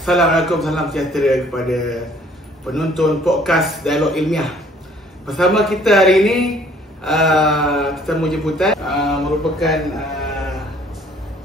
Assalamualaikum, salam sejahtera kepada penonton podcast Dialog Ilmiah. Bersama kita hari ini, tetamu jemputan merupakan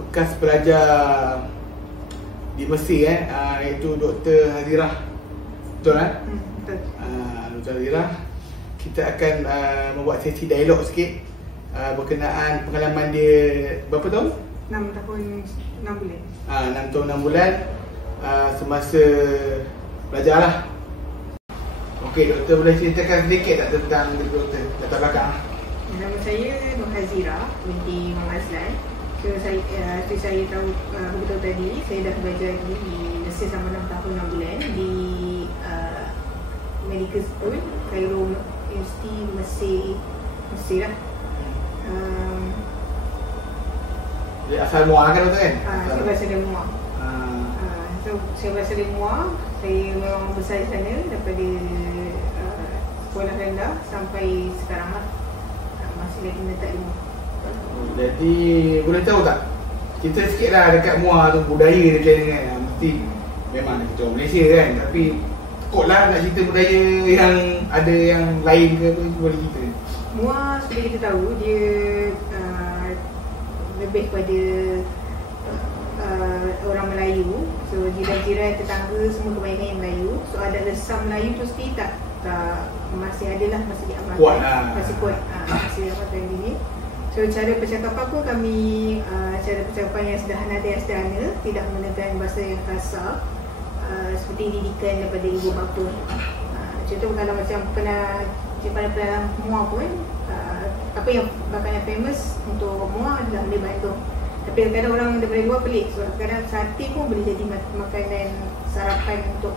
bekas pelajar di Mesir, iaitu Dr. Hazirah. Betul kan? Betul. Dr. Hazirah. Kita akan membuat sesi dialog sikit berkenaan pengalaman dia berapa tahun? 6 tahun 6 bulan. 6 tahun 6 bulan semasa belajar lah. Okey, doktor boleh ceritakan sedikit tak tentang diri doktor, latar belakang? Nama saya Nur Hazirah binti Muhammad Azlan. So, saya tahu betul tadi, saya dah belajar di Mesir selama 6 tahun 6 bulan di Medical School Cairo University Mesir lah. Jadi asal muar kan doktor kan? Saya berasal dari Muar. Saya berasal dari Muar. Saya memang besar di sana daripada sekolah rendah sampai sekarang lah. Masih lagi menetap di Muar. Jadi boleh tahu tak, cerita sikit lah dekat Muar tu, budaya dia kan? Mesti memang kita orang Malaysia kan, tapi takut lah nak cerita budaya yang ada yang lain ke apa, boleh cerita. Muar seperti kita tahu dia lebih pada orang Melayu. So jiran-jiran, tetangga semua kebanyakan yang Melayu. So adat resam Melayu tu sendiri tak masih adalah, masih diamalkan. Kuat lah. Masih kuat. Masih diamalkan ini. So cara percakapan pun kami cara percakapan yang sederhana dan yang sederhana, tidak menggunakan bahasa yang kasar, seperti didikan daripada ibu bapa. Contoh kalau macam pernah dalam Muar pun, apa yang makanan famous untuk Muar adalah Leh Bandung. Tapi kadang-kadang orang daripada luar pelik, sebab kadang sate pun boleh jadi makanan sarapan untuk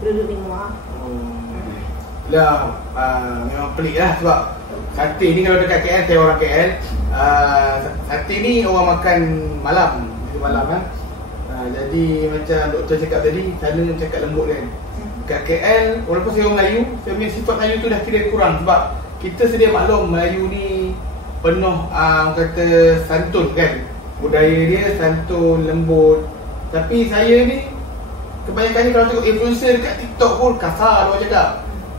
penduduk di Muar. Memang pelik lah, sebab sate ni kalau dekat KL, saya orang KL, sate ni orang makan malam kan. Jadi macam doktor cakap tadi, sana cakap lembut kan. Kat KL, walaupun saya orang Melayu, saya punya sifat Melayu tu dah kira kurang, sebab kita sedia maklum Melayu ni penuh kata santun kan. Budaya dia santun, lembut. Tapi saya ni kebanyakannya kalau tengok influencer dekat TikTok pun kasar orang cakap.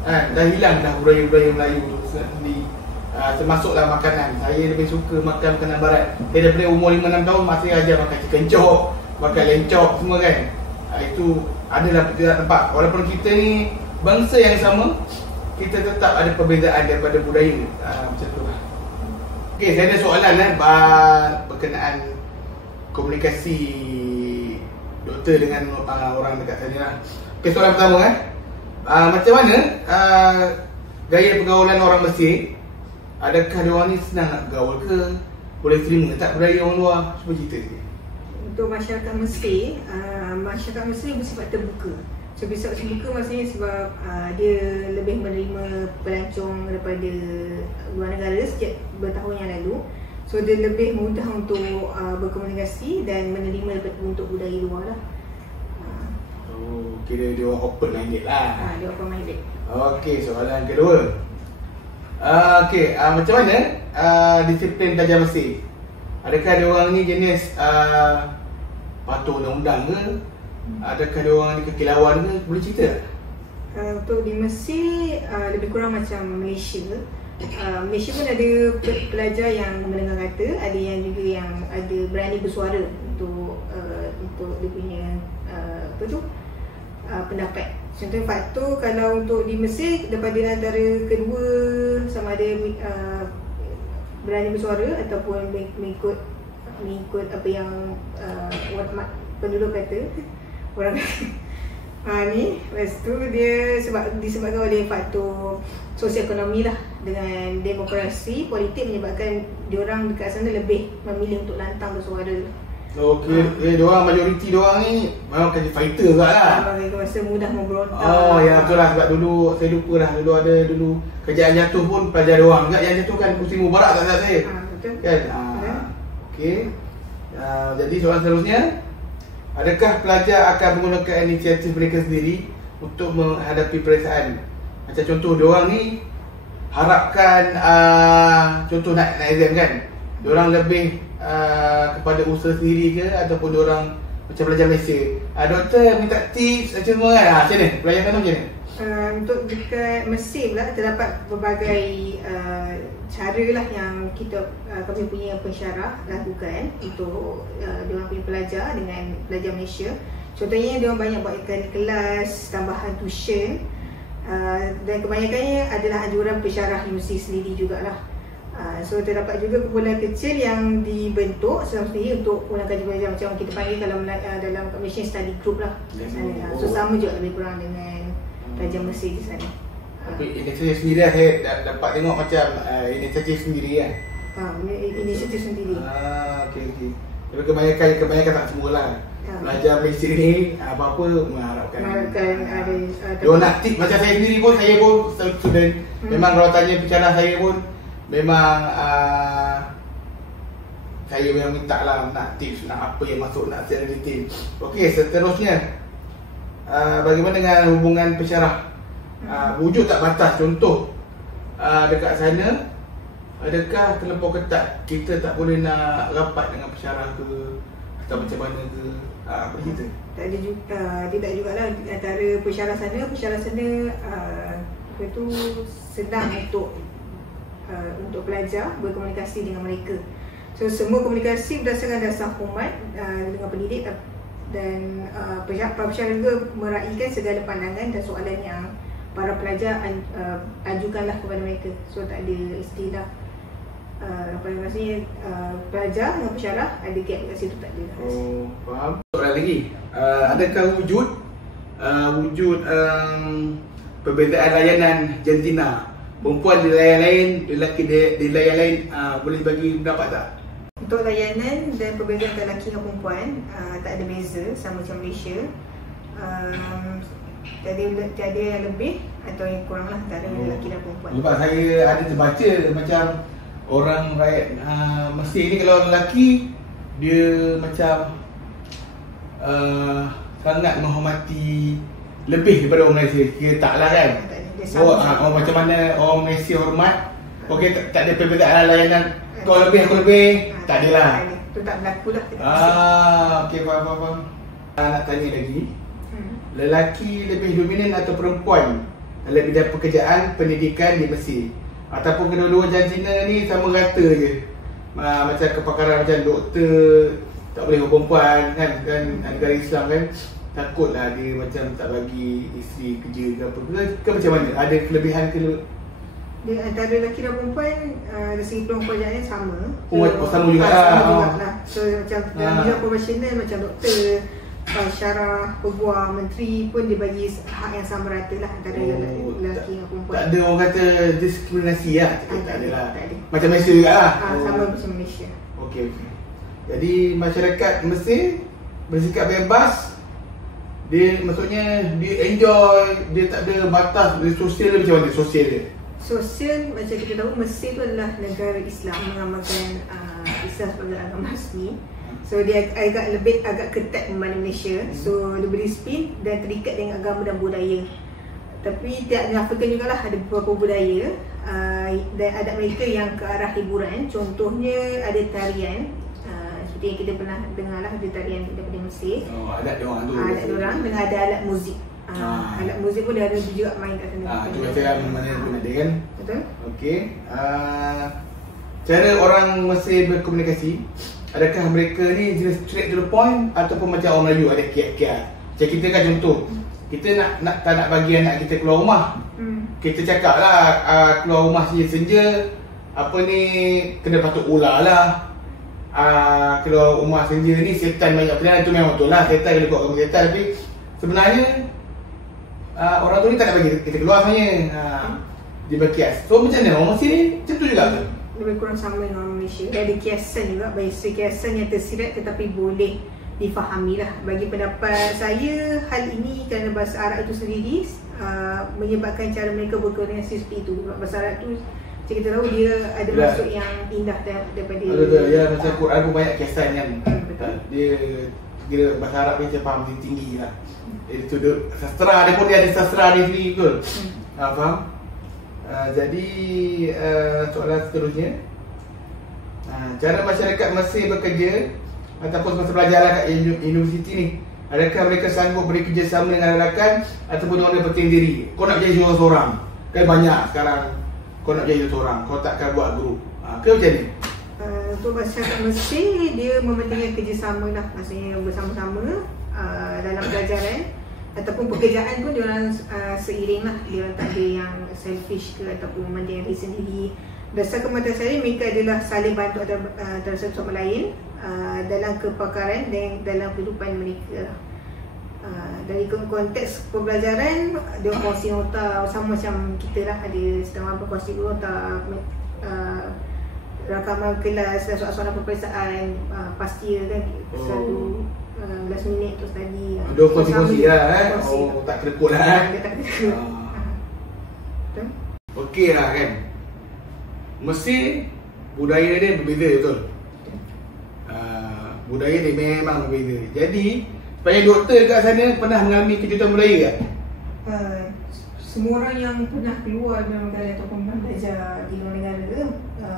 Dah hilang dah budaya-budaya Melayu tu sendiri. Termasuklah makanan. Saya lebih suka makan makanan barat. Saya daripada umur 5-6 tahun masih ajar makan chicken chop, makan lencok semua kan. Itu adalah perbezaan tempat. Walaupun kita ni bangsa yang sama, kita tetap ada perbezaan daripada budaya. Macam tu lah. Okey, saya ada soalan berkenaan komunikasi doktor dengan orang dekat sana lah. Okey, soalan pertama macam mana gaya pergaulan orang Mesir? Adakah diorang ni senang nak bergaul ke? Boleh terima tak budaya orang luar? Cuba cerita sikit. Untuk masyarakat Mesir bersifat terbuka. So bersifat terbuka maksudnya sebab dia lebih menerima pelancong daripada luar negara sejak bertahun yang lalu. So dia lebih mudah untuk berkomunikasi dan menerima bentuk budaya luar lah. Kira dia orang open minded lah. Dia open minded. Okey, soalan kedua. Macam mana disiplin belajar Mesir? Adakah dia orang ni jenis patuh undang-undang ke? Adakah dia orang ni kekilauan ke? Boleh cerita tak? Untuk di Mesir lebih kurang macam Malaysia. Malaysia pun ada pelajar yang mendengar kata, ada yang juga yang ada berani bersuara untuk dia punya pendapat. Contoh faktor kalau untuk di Mesir, daripada antara kedua, sama ada berani bersuara ataupun mengikut apa yang penduduk kata, orang kata. Lepas tu dia disebabkan oleh faktor sosioekonomi lah, dengan demokrasi politik menyebabkan diorang dekat sana lebih memilih untuk lantang bersuara. Okey, diorang majoriti diorang ni memang kerja fighter juga lah. Mereka masa mudah memberontak. Ya betul lah, sebab dulu saya lupa dah, dulu ada kerajaan jatuh pun pelajar diorang juga yang jatuh kan, Husni Mubarak tak salah saya. Betul. Kan? Okey. Jadi soalan seterusnya, adakah pelajar akan menggunakan inisiatif mereka sendiri untuk menghadapi peperiksaan? Macam contoh diorang ni harapkan contoh nak exam kan, diorang lebih kepada usaha sendiri ke, ataupun diorang macam pelajar Malaysia. Doktor minta tips macam semua kan. Macam mana? Pelajar sana macam mana? Untuk dekat Mesir pula terdapat berbagai cara lah yang kami punya pensyarah lakukan untuk diorang punya pelajar dengan pelajar Malaysia. Contohnya diorang banyak buatkan kelas tambahan tuition, dan kebanyakannya adalah anjuran pensyarah universiti sendiri jugalah. So terdapat juga kumpulan kecil yang dibentuk sendiri untuk kumpulan kaji belajar, macam kita panggil kalau dalam Malaysian Study Group lah kat sana. So sama juga lebih kurang dengan pelajar Mesir di sana. Tapi inisiatif sendiri lah, saya dapat tengok macam inisiatif sendiri kan? Inisiatif sendiri. Okey. Tapi kebanyakan tak semualah. Pelajar Malaysia ni apa-apa mengharapkan ada dia nak tip. Macam saya sendiri pun, saya pun student. Memang kalau tanya pensyarah saya pun memang saya memang minta lah nak tips, nak apa yang masuk, nak secara detail. Okey, seterusnya bagaimana dengan hubungan pensyarah? Wujud tak batas, contoh dekat sana adakah terlampau ketat, kita tak boleh nak rapat dengan pensyarah ke atau macam mana ke? Apa kita? Tak ada juga, tidak jugalah antara pensyarah sana senang untuk pelajar berkomunikasi dengan mereka. So semua komunikasi berdasarkan dasar hormat dengan pendidik, dan pensyarah juga meraihkan segala pandangan dan soalan yang para pelajar ajukanlah kepada mereka. So tak ada istilah maksudnya pelajar dengan pensyarah ada gap kat situ, tak ada. Faham. Soalan lagi, adakah wujud perbezaan layanan jantina? Perempuan dilayan lain, lelaki dilayan lain, boleh bagi pendapat tak? Untuk layanan dan perbezaan antara lelaki dan perempuan tak ada beza, sama macam Malaysia. Tiada yang lebih atau yang kurang lah antara lelaki dan perempuan. Sebab saya ada terbaca macam orang rakyat Mesir ni, kalau lelaki dia macam sangat menghormati lebih daripada orang Malaysia. Kira tak lah kan? Macam mana orang Malaysia hormat. Okey, tak ada perbezaan layanan. Kau lebih, aku lebih. Tak ada lah. Itu tak berlaku lah. Okey, faham. Nak tanya lagi, lelaki lebih dominan atau perempuan dalam bidang pekerjaan pendidikan di Mesir? Ataupun kedua-dua jantina ni sama rata je? Macam kepakaran macam doktor tak boleh perempuan kan negara Islam kan, takutlah dia macam tak bagi isteri kerja ke apa ke macam mana? Ada kelebihan ke? Dia antara lelaki dan perempuan dari segi peluang pekerjaan sama. Sama juga lah. So macam dalam bidang profesional macam doktor, pensyarah, peguam, menteri pun dibagi hak yang sama rata lah antara lelaki dan perempuan. Tak ada orang kata diskriminasi lah? Tak ada lah. Macam Malaysia juga lah? Sama macam Malaysia. Okey. Jadi masyarakat Mesir bersikap bebas. Dia maksudnya dia enjoy, dia tak ada batas. Dia sosial dia macam mana sosial dia? Sosial macam kita tahu Mesir tu adalah negara Islam, mengamalkan Islam sebagai agama rasmi. So dia agak ketat berbanding Malaysia. So dia berdisiplin dan terikat dengan agama dan budaya. Tapi tidak dinafikan jugalah ada beberapa budaya dan adat mereka yang ke arah hiburan. Contohnya ada tarian, seperti yang kita pernah dengar lah, ada tarian daripada Mesir. Adat diorang tu. Adat diorang dengan ada alat muzik. Alat muzik pun dia ada juga main kat sana. Itu macam mana pun ada kan? Betul. Okey. Cara orang Mesir berkomunikasi, adakah mereka ni jenis straight to the point ataupun macam orang Melayu ada kiat-kiat? Macam kita kan contoh, kita tak nak bagi anak kita keluar rumah. Kita cakap lah keluar rumah senja apa ni kena patut ular lah. Keluar rumah senja ni setan banyak pilihan. Itu memang betul lah, setan kena buat kamu setan. Tapi sebenarnya orang tu ni tak nak bagi kita keluar sebenarnya. Dia berkias. So macam mana orang Mesir ni macam tu juga ke? Lebih kurang sama dengan orang Malaysia. Dia ada kiasan juga, bahasa kiasan yang tersirat tetapi boleh difahami lah. Bagi pendapat saya, hal ini kerana bahasa Arab itu sendiri menyebabkan cara mereka berkoordinasi seperti itu. Bahasa Arab tu macam kita tahu dia ada maksud yang indah daripada betul. Ya, macam Quran pun banyak kiasan kan. Dia kira bahasa Arab ni macam faham tinggi lah. Itu sastra dia pun dia ada sastra dia sendiri betul. Faham? Jadi soalan seterusnya, cara masyarakat Mesir bekerja ataupun semasa pelajaran kat universiti ni, adakah mereka sanggup bekerjasama dengan rakan ataupun orang penting diri? Kau nak jadi seorang-seorang, kan banyak sekarang. Kau nak jadi seorang, kau takkan buat grup. Ke macam ni? Untuk masyarakat Mesir, dia mementingkan kerjasama lah. Maksudnya bersama-sama dalam pelajaran ataupun pekerjaan pun diorang seiring lah. Diorang tak ada yang selfish ke ataupun mementingkan diri sendiri. Berdasarkan mata saya, mereka adalah saling bantu antara satu sama lain dalam kepakaran dan dalam kehidupan mereka. Dari konteks pembelajaran, dia kongsi nota sama macam kita lah, ada sedang berkongsi nota, rakaman kelas dan soalan-soalan peperiksaan pasti kan selalu last minute terus tadi. Dia kongsi-kongsi lah tak kerekut lah Dia tak kerekut. Betul? Okey lah kan. Mesir budaya dia berbeza betul. Budaya dia memang berbeza. Jadi sepanjang doktor dekat sana pernah mengalami kejutan budaya tak? Semua orang yang pernah keluar dari negara ataupun belajar di luar negara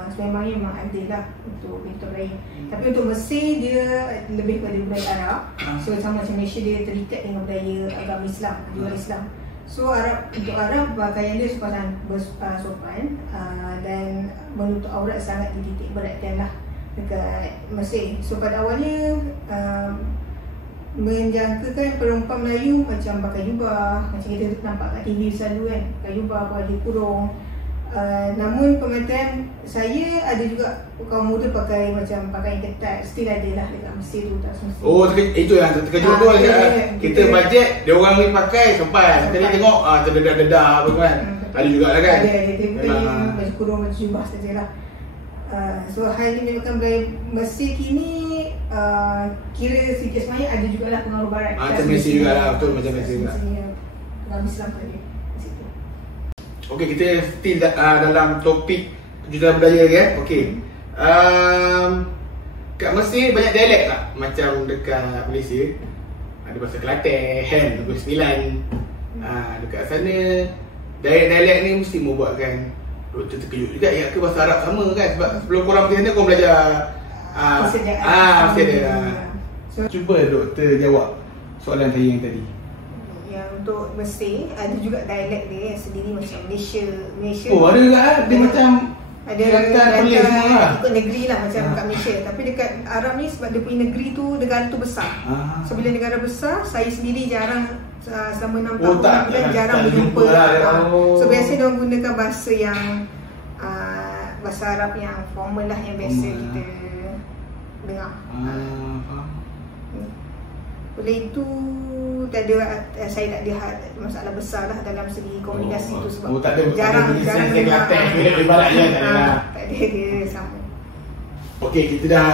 sebenarnya memang ada lah untuk kejutan budaya. Tapi untuk Mesir dia lebih kepada budaya Arab. So sama macam Malaysia, dia terikat dengan budaya agama Islam, agama Islam. So untuk Arab, pakaian dia sopan dan menutup aurat sangat dititik beratkan lah dekat Mesir. So pada awalnya menjangkakan perempuan Melayu macam pakai jubah, macam kita nampak kat TV selalu kan, pakai jubah, pakai kurung. Namun pengetahuan saya ada juga kaum muda pakai macam pakaian ketat, still ada lah dekat Mesir tu, tak semestinya. Itu yang terkejut tu kita bajet, dia orang ni pakai sopan. Kita tengok terdedah-dedah apa kan. Ada juga lah kan. Ada baju kurung, baju jubah sajalah. So hal ini menyebabkan budaya Mesir kini kira sikit sebenarnya ada jugalah pengaruh barat. Macam Malaysia jugalah, betul macam Malaysia juga. Pengaruh Islam tadi. Okey, kita still dalam topik kejutan budaya kan. Okey. Kat Mesir banyak dialek tak? Macam dekat Malaysia ada bahasa Kelantan, Negeri Sembilan. Dekat sana dialek ni mesti membuatkan doktor terkejut juga. Ya ke bahasa Arab sama kan? Sebab sebelum korang pergi sana korang belajar mesti ada. Cuba doktor jawab soalan saya yang tadi. Yang untuk Mesir ada juga dialek dia yang sendiri macam Malaysia. Ada juga dia macam ada ikut negeri lah macam kat Malaysia. Tapi dekat Arab ni sebab dia punya negeri tu, negara tu besar. So bila negara besar, saya sendiri jarang selama 6 tahun jarang berjumpa lah. So biasa dia gunakan bahasa yang bahasa Arab yang formal lah, yang biasa kita dengar. Oleh itu saya tak ada masalah besar lah dalam segi komunikasi tu sebab jarang dengar. Tak ada, dia sama. Okey, kita dah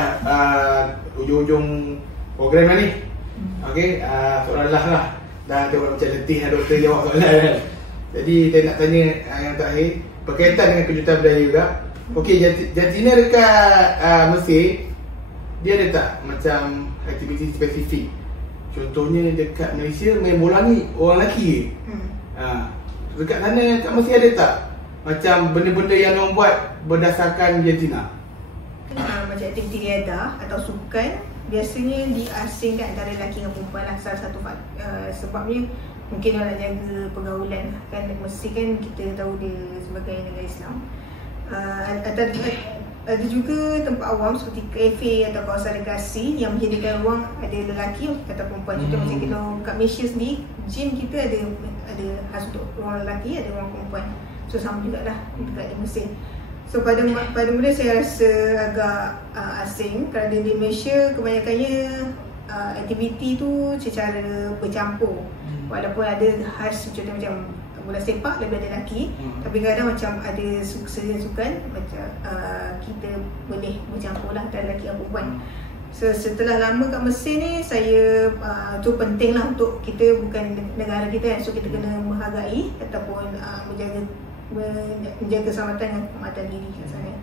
ujung-ujung program lah ni. Okey, soalan lah. Dah tengok macam letih lah doktor jawab soalan kan. Jadi saya nak tanya yang terakhir berkaitan dengan kejutan budaya juga. Okey, jantina dekat Mesir, dia ada tak macam aktiviti spesifik? Contohnya dekat Malaysia main bola ni orang lelaki dekat sana kat Mesir ada tak macam benda-benda yang diorang buat berdasarkan jantina? Macam aktiviti riadah atau sukan biasanya diasingkan antara lelaki dengan perempuan lah. Salah satu sebabnya mungkin orang nak jaga pergaulan kan. Mesir kan kita tahu dia sebagai negara Islam. Ada juga tempat awam seperti kafe atau kawasan rekreasi yang menyediakan ruang ada lelaki atau perempuan. Contoh macam kita kat Malaysia sendiri, gym kita ada khas untuk ruang lelaki, ada ruang perempuan. So sama jugalah dekat di Mesir. So pada mula saya rasa agak asing kerana di Malaysia kebanyakannya aktiviti tu secara bercampur. Walaupun ada khas contoh macam bola sepak lebih ada lelaki, tapi kadang macam ada sukan macam kita boleh bercampur lah antara lelaki dan perempuan. So setelah lama kat Mesir ni saya tu penting lah untuk kita, bukan negara kita kan, so kita kena menghargai ataupun menjaga keselamatan dan kehormatan diri kat sana.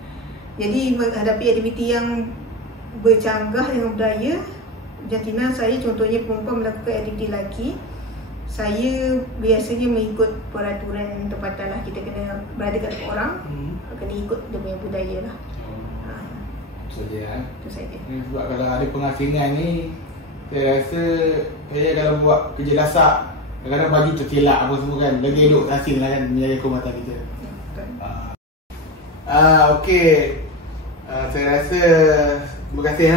Jadi menghadapi aktiviti yang bercanggah dengan budaya jantina saya, contohnya perempuan melakukan aktiviti lelaki, saya biasanya mengikut peraturan tempatan lah. Kita kena berada kat dekat orang, kena ikut dia punya budaya lah. saja kan. Itu saja. Sebab kalau ada pengasingan ni, saya rasa saya kalau buat kerja lasak, kadang-kadang baju terkelak apa semua kan, lagi elok asing lah kan menjaga kehormatan kita. Okey. Saya rasa terima kasih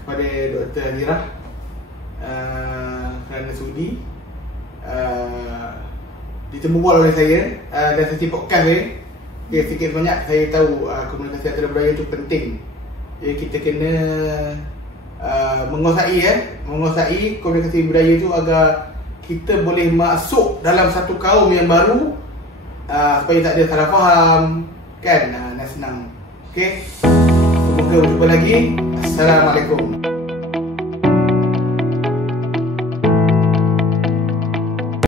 kepada Dr. Hadirah kerana sudi ditemubual oleh saya dan sesi podcast saya. Okay, sikit banyak saya tahu komunikasi antara budaya itu penting. Jadi kita kena menguasai komunikasi budaya itu agar kita boleh masuk dalam satu kaum yang baru, supaya tak ada salah faham kan, dan senang. Okey, semoga berjumpa lagi. Assalamualaikum.